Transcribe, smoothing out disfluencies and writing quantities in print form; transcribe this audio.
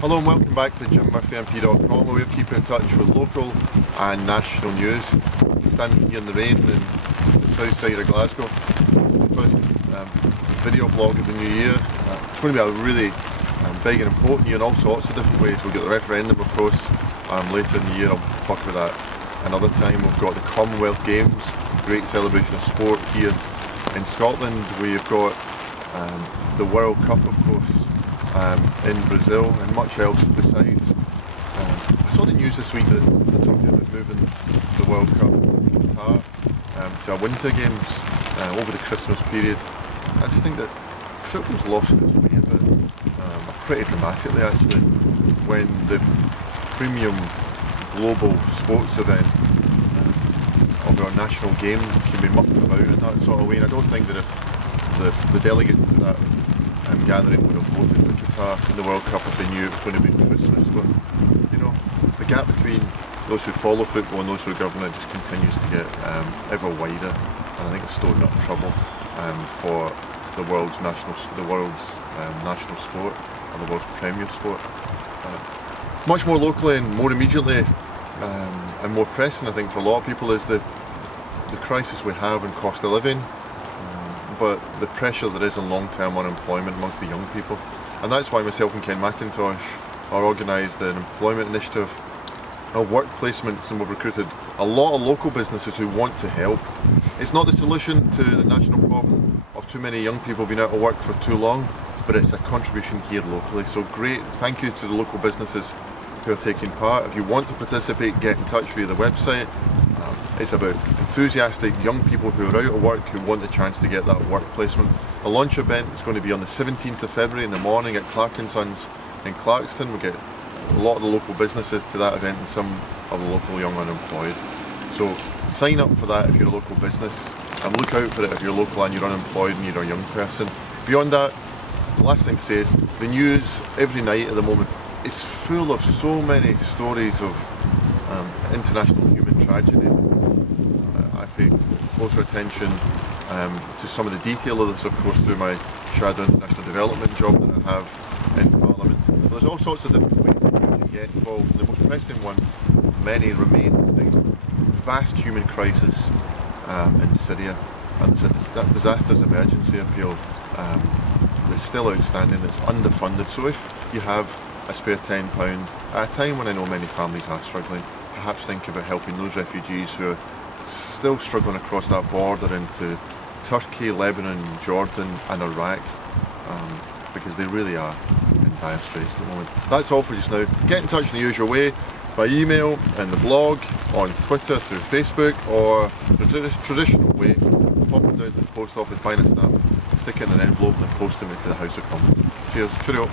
Hello and welcome back to JimMurphyMP.com, where we keep in touch with local and national news. Standing here in the rain in the south side of Glasgow. It's the first video blog of the new year. It's going to be a really big and important year in all sorts of different ways. We've got the referendum, of course, later in the year. I'll talk about that another time. We've got the Commonwealth Games, great celebration of sport here in Scotland. We've got the World Cup, of course, in Brazil, and much else besides. I saw the news this week that they're talking about moving the World Cup in Qatar to a winter games over the Christmas period. I just think that football's lost its way a bit, pretty dramatically actually, when the premium global sports event of our national game can be mucked about in that sort of way. And I don't think that if the delegates to that gathering would have voted for Qatar in the World Cup if they knew it was going to be Christmas. But you know, the gap between those who follow football and those who govern it just continues to get ever wider, and I think it's storing up trouble for the world's national sport, and the world's premier sport. Much more locally and more immediately and more pressing, I think, for a lot of people is the crisis we have in cost of living, but the pressure there is on long-term unemployment amongst the young people. And that's why myself and Ken McIntosh are organised an employment initiative of work placements, and we've recruited a lot of local businesses who want to help. It's not the solution to the national problem of too many young people being out of work for too long, but it's a contribution here locally. So great, thank you to the local businesses who are taking part. If you want to participate, get in touch via the website. It's about enthusiastic young people who are out of work who want the chance to get that work placement. A launch event is going to be on the 17th of February in the morning at Clark & Sons in Clarkston. We get a lot of the local businesses to that event and some of the local young unemployed. So sign up for that if you're a local business, and look out for it if you're local and you're unemployed and you're a young person. Beyond that, the last thing to say is the news every night at the moment is full of so many stories of international human tragedy. I pay closer attention to some of the detail of this, of course, through my Shadow International Development job that I have in Parliament. But there's all sorts of different ways that you can get involved. And the most pressing one, many remains the vast human crisis in Syria, and that disaster's emergency appeal that's still outstanding, that's underfunded. So if you have a spare £10 at a time when I know many families are struggling, perhaps think about helping those refugees who are still struggling across that border into Turkey, Lebanon, Jordan and Iraq, because they really are in dire straits at the moment. That's all for just now. Get in touch in the usual way, by email, in the blog, on Twitter, through Facebook, or the traditional way, popping down to the post office, buying a stamp, stick it in an envelope and then posting it to the House of Commons. Cheers, cheerio.